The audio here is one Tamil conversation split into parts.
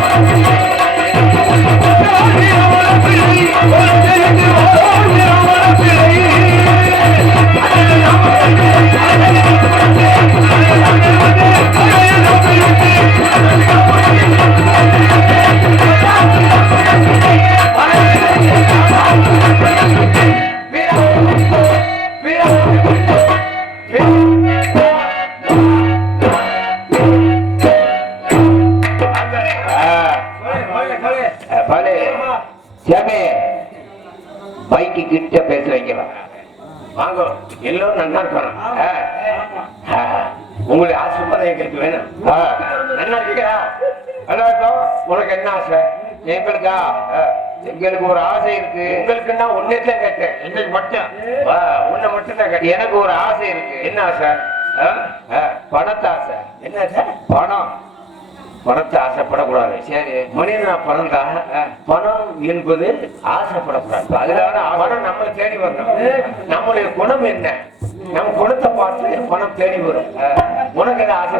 பாலு எல்லோரும் நல்லா இருக்கணும் ஆ. ஆ. உங்களுடைய ஆசீர்வாதம் எங்களுக்கு வேணும். நல்லா இருக்கா? உனக்கு என்ன ஆசை? எங்களுக்கா. எங்களுக்கு ஒரு ஆசை இருக்கு. உங்களுக்கு நான் ஒன்னே தான் கேட்டேன். எங்களுக்கு மட்டும்? உன்னை மட்டும் தான் கேட்டேன். எனக்கு ஒரு ஆசை இருக்கு. என்ன ஆசை. பணத்தாசை. என்ன பணம். பணத்தை ஆசைப்படக்கூடாது. சரி. மனிதனா ஆ. பணம் என்பது ஆசைப்படக்கூடாது. அதுதானே ஆசை. பணம் நம்மளை தேடி வரணும் நம்முடைய குணம் என்ன? நம்ம குணத்தை பார்த்து பணம் தேடி வரும். உனக்கு என்ன ஆசை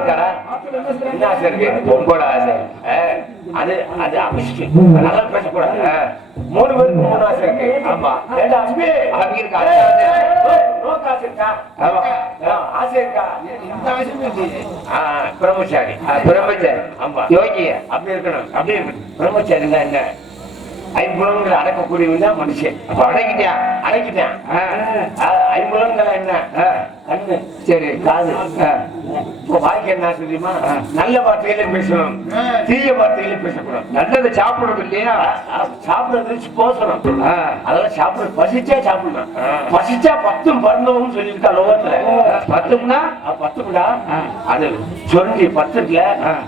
என்ன ஆசை இருக்கு? உங்களோட ஆசை. அது அது அபிஷ்டு. அதெல்லாம் பேசக்கூடாது. மூணு பேருக்கு மூணு ஆசை இருக்கு. ஆமா. ஏண்டா அன்பு ஆசை. ஆசை இருக்கா ஆசை இருக்கா பிரம்மச்சாரி. பிரம்மச்சாரி. ஆமா. யோகிய. அப்படி இருக்கணும். அப்படி இருக்கணும். பிரம்மச்சாரின்னா என்ன? ஐம்புலன்களை அடக்கக்கூடியவன் தான் மனுஷன் அப்ப அடக்கிட்டேன். ஆ, ஐம்புலன்கள் என்ன. கண்ணு சரி காது. இப்போ வாய்க்கு என்ன தெரியுமா. நல்ல வார்த்தையில பேசணும் தீய வார்த்தையில பேசக்கூடாது நல்லது சாப்பிடுறது இல்லையா சாப்பிடுறது போசணும். அதெல்லாம் சாப்பிட பசிச்சா சாப்பிடணும். பசிச்சா பத்தும் பறந்தவும் சொல்லியிருக்கா லோகத்துல பத்தும்னா ஆ. அது சொருண்டி பத்துக்குல.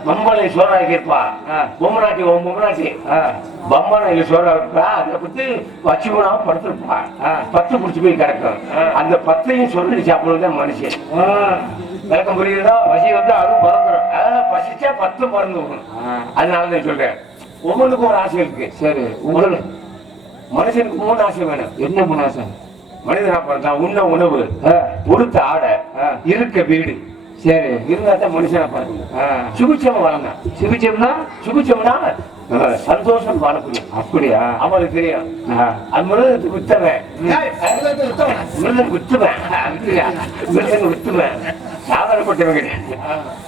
மம்பளை சோறாக்கி இருப்பா. பொம்மநாட்டி உன் பொம்மநாட்டி ஆ. சோறா இருப்பா அதை பத்தி வச்சுக்கூடாம படுத்திருப்பா. பத்து பிடிச்சி போய் கிடக்கும். அந்த பத்தையும் சொல்லி சாப்பிடுறது தான் மனுஷன் விளக்கம் புரியுதா? பசி வந்து அதுவும் பறந்துடும் பசிச்சா பத்து விடணும் ஆ. அதனால தான் சொல்றேன். ஒவ்வொன்றுக்கும் ஒரு ஆசை இருக்கு. சரி. உங்களுக்கு மனுஷனுக்கு மூணு ஆசை வேணும். என்ன முனாசம் மனிதனா பிறந்தா உண்ண உணவு ஆ. உடுத்த ஆடை. இருக்க வீடு. சரி இருந்தா தான் மனுஷனா ஆ. சுபிச்சம் வளர்ந்தான் சிகிச்சைம்னா சுபிச்சம்னா சந்தோஷம் வாழக்கூடிய. அப்படியா? அவனுக்கு தெரியும். அது மிருகத்துக்கு வித்தவன் மிருகம் வித்துவன் மிருகம் வித்துவன் சாதாரணப்பட்டவன் கிடையாது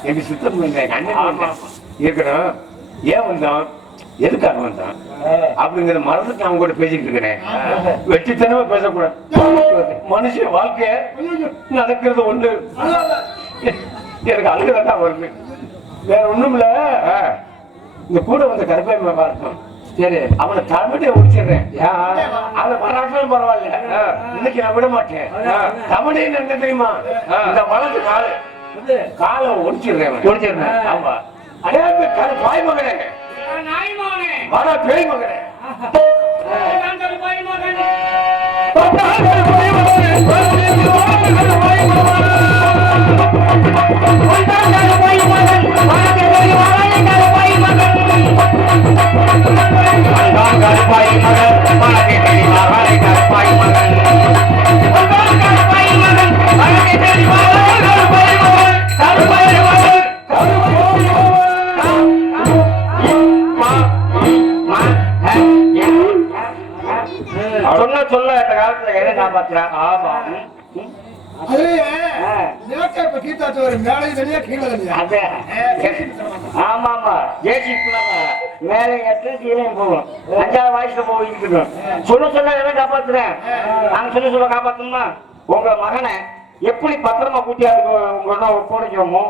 எங்க சுத்தம் அண்ணன் வந்தான். இருக்கணும். ஏன் வந்தோம் எதுக்காக வந்தான்? அப்படிங்கிற மறந்துட்டு நான் கூட பேசிக்கிட்டு இருக்கிறேன். வெற்றித்தனமா பேசக்கூடாது. மனுஷன் வாழ்க்கை நடக்கிறது ஒண்ணு. எனக்கு அழுகதான் வருது. வேற ஒண்ணும் இல்ல. இந்த கூட வந்த கருப்பை பார்க்கணும் சரி அவனை தலைமையை முடிச்சிடுறேன்? அவன் வராட்டாலும் பரவாயில்ல. இன்னைக்கு நான் விட மாட்டேன். தமிழே என்ன தெரியுமா? இந்த வலது காலு. காலை ஒடிச்சிடுறேன் ஒடிச்சிடுறேன். ஆமா. அடே அந்த கரு பாய் மகனே. வாடா பேய் மகனே. சொன்ன சொல்ல இந்த காலத்துல என்ன காப்பாத்துறேன் ஆமா அது. ஆமா ஆமா ஜேசிக்குள்ள மேலே எட்டு கீழே போகும் அஞ்சாவது வயசுல போயிருக்கணும் சொல்ல சொல்ல எதை காப்பாத்துறேன் நாங்க சொல்ல சொல்ல காப்பாத்தணுமா? உங்க மகனை எப்படி பத்திரமா கூட்டி உங்களோட ஒப்படைச்சோமோ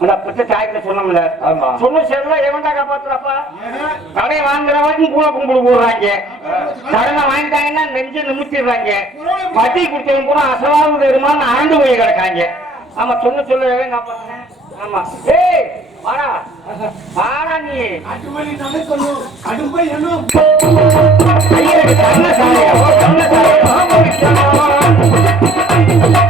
அந்த பிச்சை சொன்னோம்ல. சொன்ன செல்ல எவன்டா காப்பாத்துறப்பா? கடை வாங்குற வரைக்கும் கூட கும்பிடு போடுறாங்க. கடனை வாங்கிட்டாங்கன்னா நெஞ்சு நிமித்திடுறாங்க. வட்டி கொடுத்தவங்க கூட அசலாவது வருமானம் ஆண்டு போய் கிடக்காங்க. ஆமா சொன்ன சொல்ல எவன் காப்பாத்துறேன் ஆமா. ஏய் வாடா. வாடா நீ. ஐயா, இது கண்ண சாலையா? ஓ, கண்ண சாலையா? ஆமா, விக்ரமா.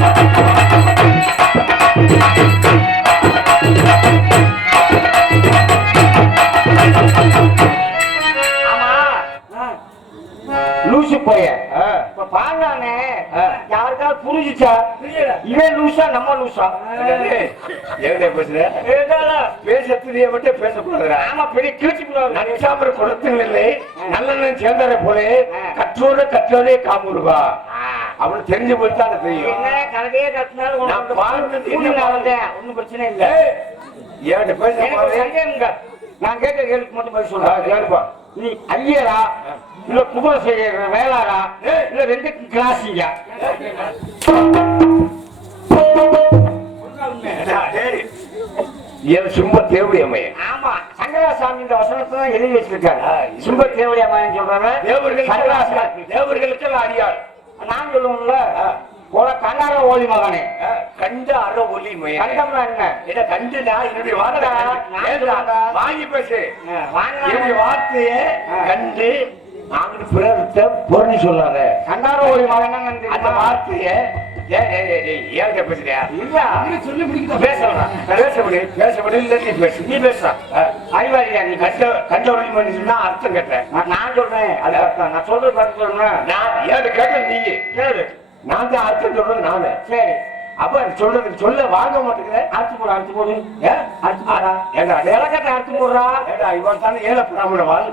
Thank you. யாருக்காவது புரிஞ்சுச்சா? இவன் லூசா நம்ம லூசா. எവിടെ பேசுற? ஏதாடா? பேசத்திலேயே மட்டும் ஆமா பெரிய கிழிச்சு நச்சாமர் குளத்தில் இல்லை நல்லெண்ணம் சேர்ந்தாரை போல கற்றோட கற்றோரே காமுருவா. அவனு தெரிஞ்சு போய் தான் எனக்கு தெரியும். என்ன கலவையே கட்டினாலும் ஒண்ணும் பிரச்சனை இல்ல. ஏய், என்கிட்ட நான் கேட்க கேள்விக்கு மட்டும் பதில் சொல்றேன். நீ ஐயரா இல்ல குபசேகர வேளாரா இல்ல டேய், என் சும்மா தேவடி அம்மையன் ஆமா சங்கராசாமி இந்த வசனத்தை தான் எழுதி வச்சிருக்காரு. சும்ப தேவடியா மாயன் சொல்றாரு தேவர்களுக்கு சங்கராசாமி. தேவர்களுக்கு அடியாள் நான் சொல்லுவோம்ல போல கண்ணார ஓலி மகனே. கண்ட அற ஒலி கண்டம்னா என்ன? என்ன கண்டுடா? என்னுடைய வார்த்தை. வாங்கி பேசு. என்னுடைய வார்த்தையை. கண்டு நாங்கள் பிறர்த்த பொருள் சொல்லாத. கண்டார ஓலி மகன் அந்த வார்த்தையை ஏன்டா பேசுறியா? இல்ல. சொல்லி முடிக்கிட்ட பேசலாம் பேசப்படி பேசப்படி இல்லை நீ பேசு. நீ பேசுற அறிவாளியா நீ கண்ட ஒளி மணி சொன்னா அர்த்தம் கேட்டேன். நான் நான் சொல்றேன். அது. நான் சொல்றது நான் ஏன் கேட்ட நீ கேளு. நான் தான் அர்த்தம் சொல்றது நானு. சரி. அப்ப சொல்றது சொல்ல வாங்க மாட்டேங்கிற. அறுத்து போடு அறுத்து போடு. ஏடா விளக்கத்தை அறுத்து போடுறா. ஏடா இவன் தானே ஏழை பிராமணவாள்.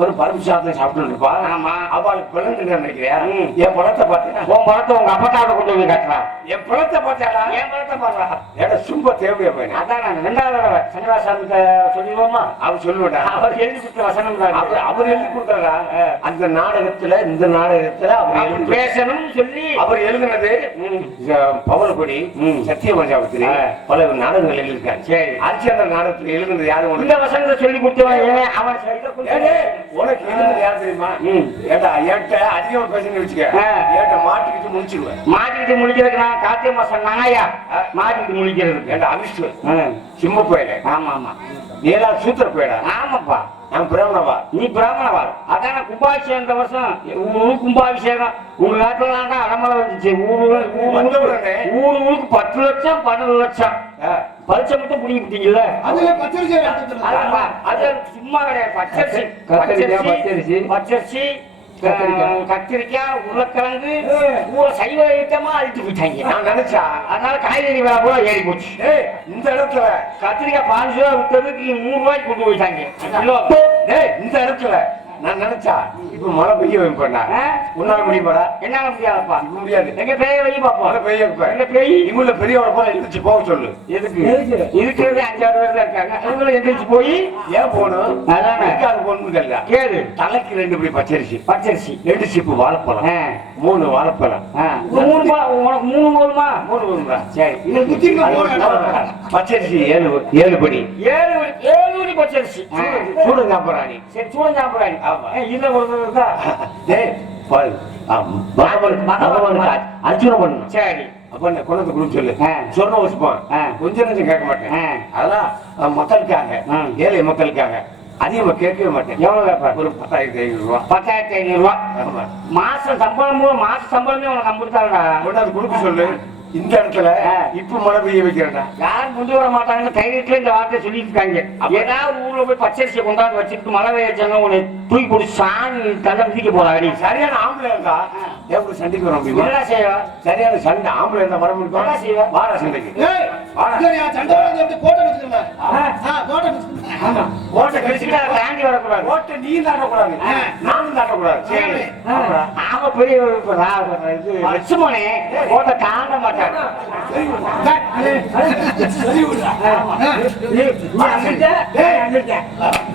ஒரு பருப்பு சாதம் சாப்பிட்டு இருப்பா. ஆமா. அவளுக்கு நினைக்கிறியா? ம். என் பழத்தை பார்த்தேன் உன் படத்தை உங்க அப்பத்தாவோட கொண்டு போய் காட்டுறான் என் பழத்தை பார்த்தாடா என் படத்தை பாடுறா ஏடா சும்ப தேவையா பையன்? அதான் நான் ரெண்டாவது தடவை சங்கராசாமி சொல்லிடுவோமா? அவர் சொல்லுவேடா. அவர் எழுதி கொடுத்த வசனம் தான் அவர் அவர் எழுதி கொடுத்தாரா? அந்த நாடகத்துல இந்த நாடகத்துல அவர் பேசணும் சொல்லி. அவர் எழுதினது. சத்தியமஞ்சாபத்திரி ஆ. பல நாடகங்கள் எழுதியிருக்காரு சரி. அரிச்சந்திர நாடகத்தில் எழுதுனது யாரு உனக்கு இந்த வசனத்தை சொல்லி கொடுத்தவன் ஏன் அவன் உனக்கு எழுதுனது யாரு தெரியுமா? ம். ஏடா என்கிட்ட அதிகமா பேசுன்னு வச்சுக்க. என்கிட்ட மாட்டிக்கிட்டு முடிச்சிருவேன் மாட்டிக்கிட்டு முடிக்கிறதுக்கு நான் கார்த்திகை மாசம் நாயா மாட்டிக்கிட்டு முடிக்கிறதுக்கு ஏடா அவிஷ்டு ஆ. சிம்ம போயில ஆமா ஆமா. நீலா சூத்திர போயிடா ஆமாப்பா. நான் பிராமணவா நீ பிராமணவாள் அதான கும்பாபிஷேகம் இந்த வருஷம் ஊரு கும்பாபிஷேகம். உங்க நாட்டுல தான் அடமலை வந்துச்சு ஊரு ஊரு ஊருக்கு பத்து லட்சம் பன்னெண்டு லட்சம். பரிசை மட்டும் பிடிக்கிட்டீங்கல்ல அதுல பச்சரிசி அது சும்மா கிடையாது பச்சரிசி. பச்சரிசி பச்சரிசி. கத்தரிக்காய். உருளைக்கிழங்கு ஊர சைவ ஐட்டமா அழித்து போயிட்டாங்க நான் நினைச்சா அதனால காய்கறி விலை கூட ஏறி போச்சு. ஏய் இந்த இடத்துல கத்திரிக்காய் பாஞ்சு ரூபா வித்ததுக்கு நூறு ரூபாய்க்கு கொண்டு போயிட்டாங்க. இந்த இடத்துல நான் நினைச்சா இப்ப மழை பெய்ய வைப்பா ஆ? உன்னால முடியுமாடா என்னால முடியாதப்பா இப்ப முடியாது. எங்க பேய வை மழை பாப்போம் பெய்ய வைப்பேன் எங்க பேய்? இவங்கள பெரியவரை போல எழுதிச்சு போக சொல்லு. எதுக்கு? இருக்கிறது அஞ்சாறு பேர் தான் இருக்காங்க. இவங்களும் எந்திரிச்சு போய் ஏன் போகணும்? அதானே. போகணும்னு தெரியல. கேளு. தலைக்கு ரெண்டு இப்படி பச்சரிசி. பச்சரிசி. ரெண்டு சிப்பு வாழைப்பழம். மூணு வாழைப்பழம். மூணு உனக்கு மூணு போதுமா? மூணு வருங்களா சரி. போகணும். பச்சரிசி ஏழு ஏழு படி. ஏழு ஏழு மணி பச்சரிசி. சூட. சாப்பிட்றானி சரி சூடம் சாப்பிடாது ஆமா. இதுல ஒரு இருக்கா பாரு. அர்ச்சனை சரி. அப்ப என்ன சொல்லு. சொன்ன வச்சுப்பான். கொஞ்சம் நஞ்சம் கேட்க மாட்டேன். அதெல்லாம் மக்களுக்காக. ஏழை மக்களுக்காக. அதிகமா கேட்கவே மாட்டேன். எவ்வளவு ஒரு பத்தாயிரத்தி ஐநூறு ரூபா பத்தாயிரத்தி ஐநூறு ரூபா மாசம் சம்பளம் மாச சம்பளமே உனக்கு கொண்டாந்து கொடுக்க சொல்லு. இந்த இடத்துல. இப்ப மழை பெய்ய வைக்கிறேன்டா. யாரும் கொண்டு வர மாட்டாங்கன்னு தைரியத்துல இந்த வார்த்தையை சொல்லிட்டு இருக்காங்க ஏதாவது ஊர்ல போய் பச்சரிசியை கொண்டாந்து வச்சுட்டு மழை பெய்யச்சாங்க உன்னை தூக்கி போட்டு சாணி தலை விதிக்க போறாடி சரியான ஆம்பளை இருந்தா எப்படி சண்டைக்கு வர முடியுமா என்ன சரியான சண்டை. ஆம்பளை இருந்தா வர முடியுமா? என்ன செய்வ? வார சண்டைக்கு. ஓட்ட கழிச்சுட்டு தாண்டி வரக்கூடாது. ஓட்ட நீ தாண்டக்கூடாது. ஆ. நானும் தாண்டக்கூடாது. சரி. ஆமா. ஆமா பெரிய இது லட்சுமணே ஓட்ட தாண்ட மாட்டாங்க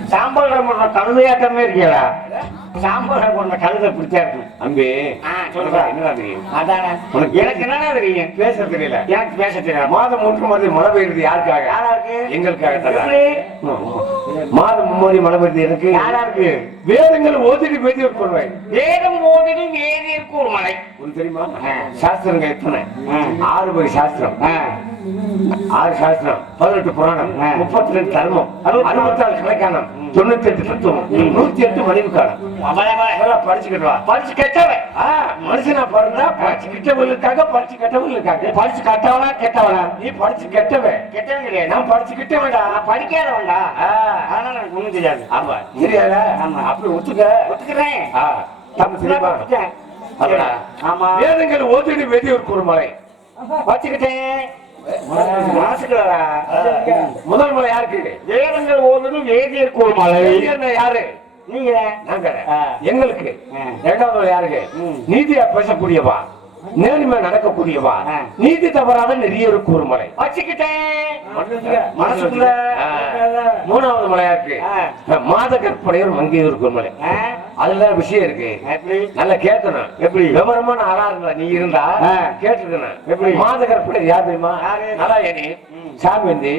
சாம்பல் கழுதையாட்டமே இருக்கீங்களா சாம்பார் போடுற கழுதை பிடிச்சா இருக்கும் அம்பி உனக்கு எனக்கு என்னடா தெரியும் பேச தெரியல. எனக்கு பேச தெரியாது மாதம் மூன்று மாதம் மழை பெய்யுறது யாருக்காக? யாரா இருக்கு எங்களுக்காக? மாதம் மும்மாரி மழை பெய்யுது எனக்கு? யாரா இருக்கு வேதங்கள் ஓதிட்டு பேசி கொள்வேன் வேதம் ஓடிடும் வேதியிற்கு ஒரு மலை. உனக்கு தெரியுமா. சாஸ்திரங்க எத்தனை. ஆறு வகை சாஸ்திரம். ஆறு சாஸ்திரம் பதினெட்டு புராணம். முப்பத்தி ரெண்டு தர்மம் அறுபத்தி அறுபத்தாறு கணக்கானம் தொண்ணூத்தி எட்டு தத்துவம் நூத்தி எட்டு மணிவு காலம் அவளை அவளை. அதெல்லாம் படிச்சுக்கிட்டு வா படிச்சு கெட்டவன். மனுஷனா பிறந்தா படிச்சு கிட்டவங்களுக்காக படிச்சு கெட்டவங்களுக்காக படிச்சு கெட்டவனா கெட்டவனா? நீ படிச்சு கெட்டவன். கெட்டவன் கிடையாது. நான் படிச்சு கிட்டவன்டா. நான் படிக்காதவன்டா. அதனால எனக்கு ஒண்ணும் தெரியாது. ஆமா. தெரியாதா? ஆமா. அப்படி ஒத்துக்க? ஒத்துக்கிறேன். ஒத்துக்கிட்டேன். அடடா. ஆமா. வேதங்கள் ஓதிட்டு வெளியூர் குறுமலை வச்சுக்கிட்டேன். மனசுக்குள்ளடா முதல் மலை யாருக்கு? வேதங்கள் ஓதும் வேதியிற்கு ஒரு மலை என்ன யாரு? நீங்க. நாங்க. எங்களுக்கு. இரண்டாவது யாருக்கு. நீதியா பேசக்கூடியவா? நேர்மை நடக்கக்கூடியவா. நீதி தவறாத நெறிய கூறுமலை வச்சுக்கிட்டேன் மனசுக்குள்ள. மூணாவது மலையா இருக்கு. மாத கற்பனையூர் மங்கையூர் கூறுமலை ஆ, அதுல விஷயம் இருக்கு. நல்லா கேட்கணும். எப்படி? விவரமான ஆளா இருந்தா நீ இருந்தா. கேட்டுக்கணும் எப்படி? மாத கற்பனை யார் தெரியுமா? யாரு? நலாயணி சாமிந்தி.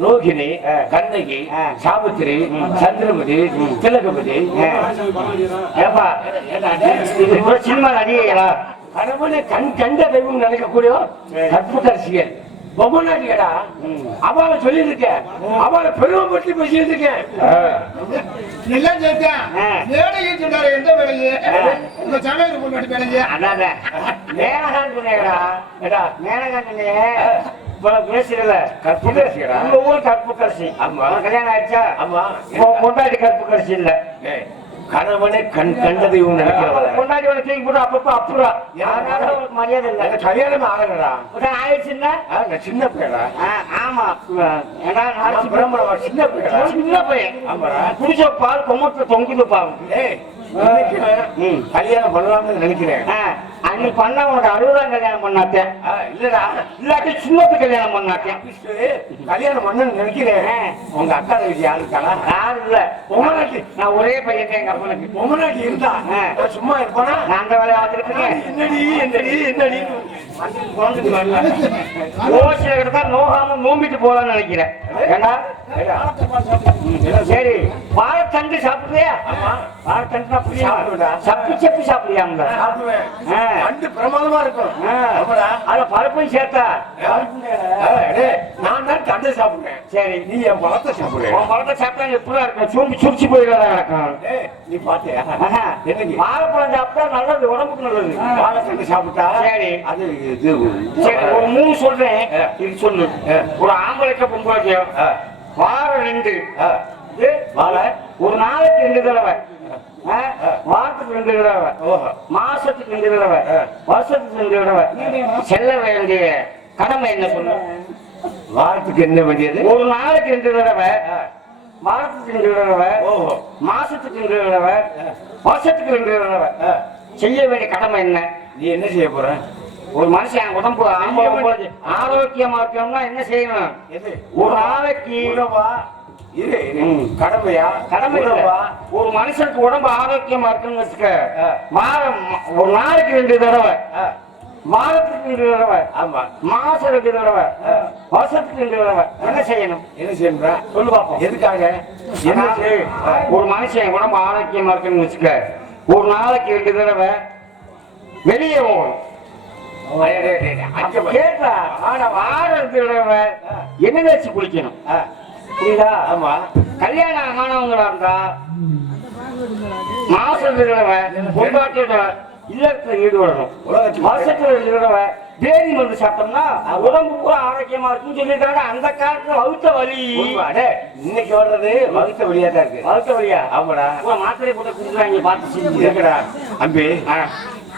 ரோகிணி ஆ. கண்ணகி ஆ. சாவித்திரி சந்திரமதி திலகபதி. ஏப்பா. சினிமா நடிகைகளா? கணவனை கண் கண்ட தெய்வம் நினைக்கக்கூடிய கற்புக்கரசியல் பொம்மநாட்டியடா அவளை சொல்லியிருக்கேன். அவளை பெருமைப்பட்டு பேசிட்டு இருக்கேன் எல்லாம் சேர்த்தேன் ஆ. வேலையை சொன்னாரு எந்த வேலையை. உங்க சமையல் முன்னாடி வேலையை? அதாத மேனகான் சொன்னேடா ஏடா மேனகான் சொன்னே இவ்வளவு பேசுறல கற்புக்கரசியடா உங்க ஊர் கற்புக்கரசி ஆமா. கல்யாணம் ஆயிடுச்சா? ஆமா. பொண்டாட்டி கற்புக்கரசி இல்ல. ஏய், கணவனை கண் கண்ட தெய்வம் நினைக்கிறவள? பொண்டாட்டி உனக்கு தூக்கி போட்டு அப்பப்ப அப்புறா. உனக்கு மரியாதை இல்ல. எனக்கு கல்யாணம் ஆகலடா. உடனே ஆயிடுச்சுன்னா நான் சின்ன பையடா ஆமா. ஏன்னா நான் சின்ன சின்ன பையன் ஆமாடா. குடிச்ச பால் கொமத்துல தொங்குது பாவம். ஏய். கல்யாணம் பண்ணலாம்னு நினைக்கிறேன். அன்னைக்கு பண்ண உனக்கு அறுபதாம் கல்யாணம் பண்ணாத்தேன். இல்லடா. இல்லாட்டி சுண்ணத்து கல்யாணம் பண்ணாத்தேன். கல்யாணம் பண்ணணும்னு நினைக்கிறேன். உங்க அக்கா வீட்டு யாரு இருக்காளா யாரும் இல்ல. பொம்மநாட்டி நான் ஒரே பையன் எங்க அப்பனுக்கு. பொம்மநாட்டி இருந்தா? சும்மா இருப்பானா? நான் அந்த வேலையை பார்த்துட்டு இருக்கேன். என்னடி என்னடி என்னடி? நோகாம நோம்பிட்டு போலாம்னு நினைக்கிறேன். சரி. வாழைத்தண்டு சாப்பிடுறியா? ஆமா. வாழைத்தண்டு புரியா சாப்பிடுவேன்டா. சப்பி சப்பி சாப்பிடுறியாம்ல சாப்பிடுவேன். ஆ. கண்டு பிரமாதமா இருக்கும். அதுல பருப்பையும் சேர்த்தா? நான் தான் தண்டை சாப்பிடுறேன் சரி. நீ என் பழத்தை சாப்பிடுறேன் உன் பழத்தை சாப்பிட்டா எப்படியா இருக்கும். சூம்பி சுரிச்சு போயிடாத இருக்கும் நீ பாத்தியா? வாழைப்பழம் சாப்பிட்டா நல்லது உடம்புக்கு நல்லது. வாழைத்தண்டு சாப்பிட்டா? சரி. அது இது சரி ஒரு மூணு சொல்றேன். இது சொல்லு. ஒரு ஆம்பளைக்கு ஆ, வாரம் ரெண்டு. ஒரு நாளைக்கு ரெண்டு தடவை? வாரத்துக்கு ரெண்டு தடவை. மாசத்துக்கு ரெண்டு தடவை. வருஷத்துக்கு ரெண்டு தடவை. செல்ல வேண்டிய கடமை என்ன சொல்லு? வாரத்துக்கு என்ன வேண்டியது? ஒரு நாளைக்கு ரெண்டு தடவை. வாரத்துக்கு ரெண்டு தடவை. ஓஹோ. மாசத்துக்கு ரெண்டு தடவை. வருஷத்துக்கு ரெண்டு தடவை. செய்ய வேண்டிய கடமை என்ன? நீ என்ன செய்ய போற? ஒரு மனுஷன் உடம்பு ஆரோக்கியமா இருக்கணும்னா என்ன செய்யணும்? ஒரு நாளைக்கு. கடமையா? கடமை ஒரு மனுஷனுக்கு உடம்பு ஆரோக்கியமா இருக்குன்னு வச்சுக்க. வாரம் ஒரு நாளைக்கு ரெண்டு தடவை. ஆ, வாரத்துக்கு ரெண்டு தடவை. ஆமா. மாசம் ரெண்டு தடவை. வருஷத்துக்கு ரெண்டு தடவை. என்ன செய்யணும்? என்ன செய்யணும்டா? சொல்லு பாப்போம். எதுக்காக? என்ன. ஒரு மனுஷன் உடம்பு ஆரோக்கியமா இருக்குன்னு வச்சுக்க ஒரு நாளைக்கு ரெண்டு தடவை வெளியே போகணும். கேட்டா ஆனா வாரம் தடவை எண்ணெய் வச்சு குளிக்கணும். புரியுதா? ஆமா. கல்யாணம் ஆனவங்களா இருந்தா? ரெண்டு தடவை பொண்டாட்டியோட இல்லத்துல ஈடுபடணும் வருஷத்துல தடவை பேதி மருந்து சாப்பிட்டோம்னா உடம்பு பூரா ஆரோக்கியமா இருக்குன்னு சொல்லிட்டாங்க அந்த காலத்துல வகுத்த வலி. இன்னைக்கு வர்றது வகுத்த வழியா தான் இருக்கு. வகுத்த வலியா ஆமாடா. மாத்திரை போட்டு குடுக்குறாங்க பார்த்து செஞ்சு அம்பி.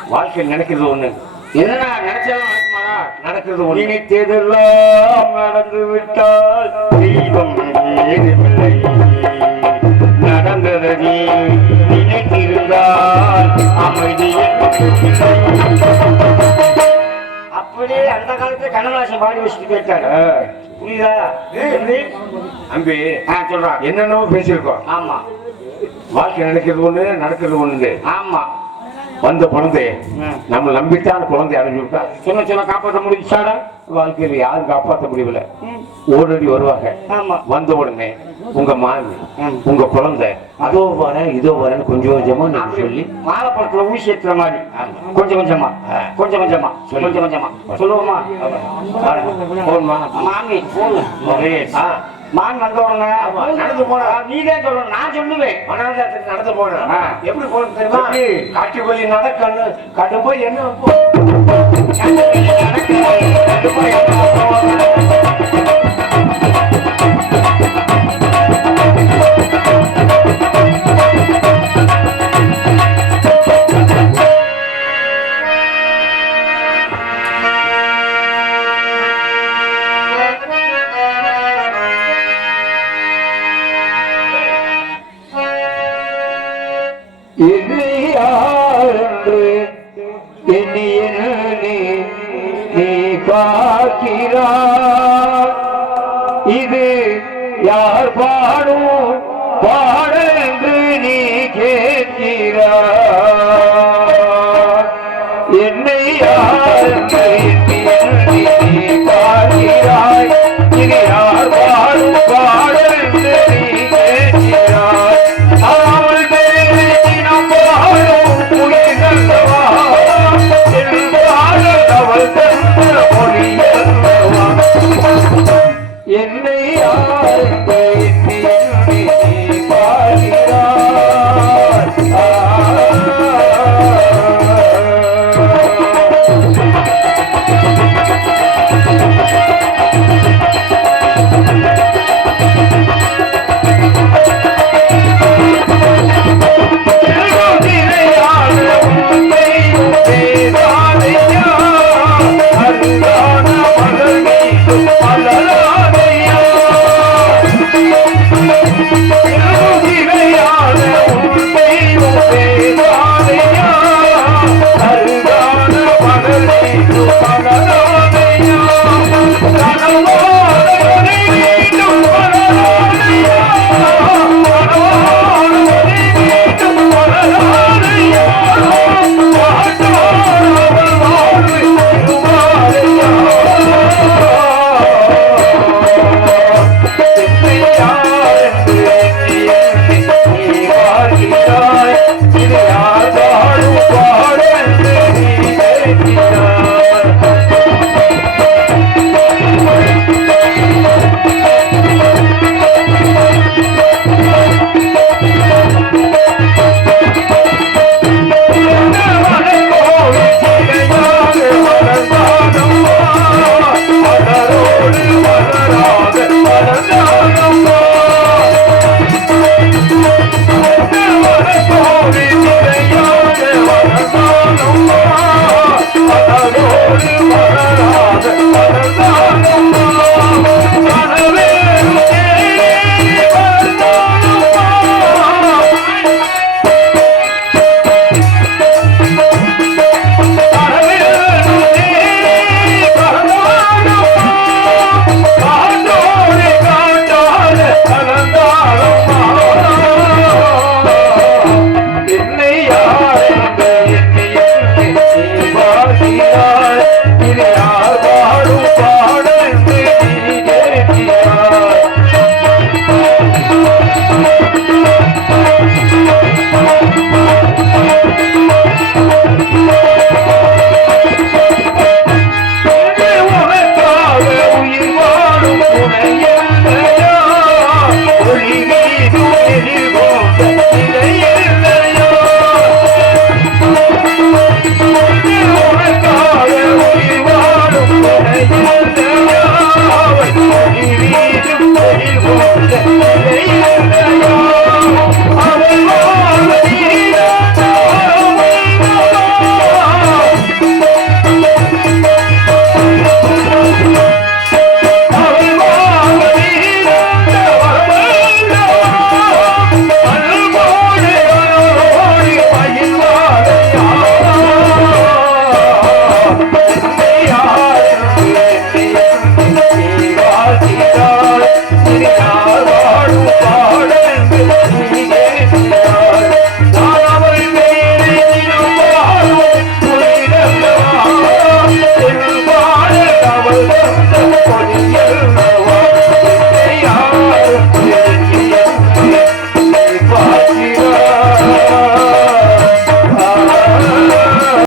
வாழ்க்கை நினைக்கிறது ஒண்ணு. என்னடா நினைச்சாலும் நடக்கிறது நினைத்ததெல்லாம் நடந்து விட்டால் தெய்வம் ஏதுமில்லை. நடந்தது நீ நினைத்திருந்தால் அமைதி அப்படியே அந்த காலத்துல கண்ணதாசன் பாடி வச்சுட்டு போயிட்டாரு. ஆ. புரியுதா? அம்பி சொல்றான் என்னென்னவோ பேசியிருக்கோம். ஆமா. வாழ்க்கை நினைக்கிறது ஒண்ணு நடக்கிறது ஒண்ணு ஆமா. வந்த குழந்தை. நம்ம நம்பிட்டா அந்த குழந்தை அடைஞ்சு விட்டா? சின்ன சின்ன காப்பாற்ற முடிச்சாடா வாழ்க்கையில யாரும் காப்பாற்ற முடியல ஓடடி வருவாங்க. வந்த உடனே உங்க மாமி. உங்க குழந்தை அதோ வரேன் இதோ வரேன்னு கொஞ்சம் கொஞ்சமா நீங்க சொல்லி. மாலைப்பழத்துல ஊசி ஏற்றுற மாதிரி. கொஞ்சம் கொஞ்சமா. கொஞ்சம் கொஞ்சமா. கொஞ்சம் கொஞ்சமா. சொல்லுவோமா? போன்மா மாமி போன் மான் உடனே ஆமா, நடந்து போனா. நீதே சொல்லணும் நான் சொல்லுவேன். மனாதாரத்துக்கு நடந்து போனேன். எப்படி போனது தெரியுமா? எப்படி? காட்டு போய் நடக்கண்ணு காட்டு போய் என்ன போ